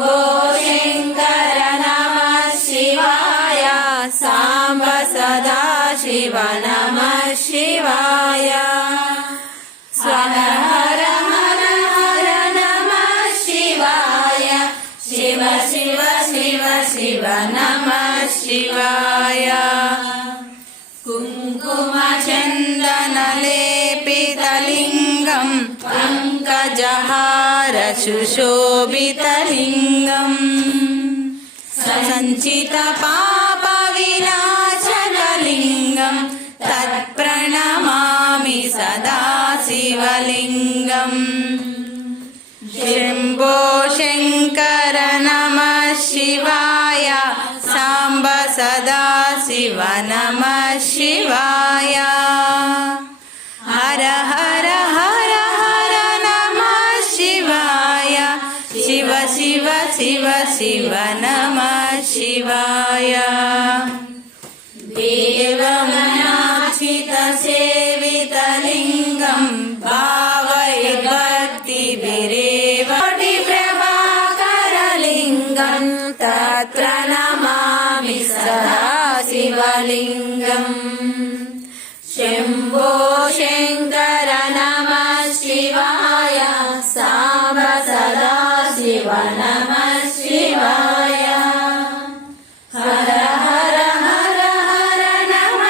शम्भो शङ्कर नमः शिवाय साम्ब सदा शिव नमः शिवाय हर हर हर हर नमः शिवाय शिव शिव शिव शिव नमः शिवाय कुङ्कुमचन्दनलेपितलिङ्गं पङ्कजहार सुशोभितलिङ्गम् सञ्चितपापविनाशकलिङ्गं तत्प्रणमामि सदा शिवलिङ्गम् शम्भो शङ्कर नमः शिवाय साम्ब सदा शिव नमः शिवाय हर हर हर हर नमः शिवाय शिव शिव शिव शिव नमः शिवाय देवमनार्चितसेवितलिङ्गं भावयद्भक्तिभिरेव कोटिप्रभाकरलिङ्गं तत्र नमामि सदा शिवलिङ्गम् शम्भो शङ्कर नमः शिवाय साम्ब सदा शिव नमः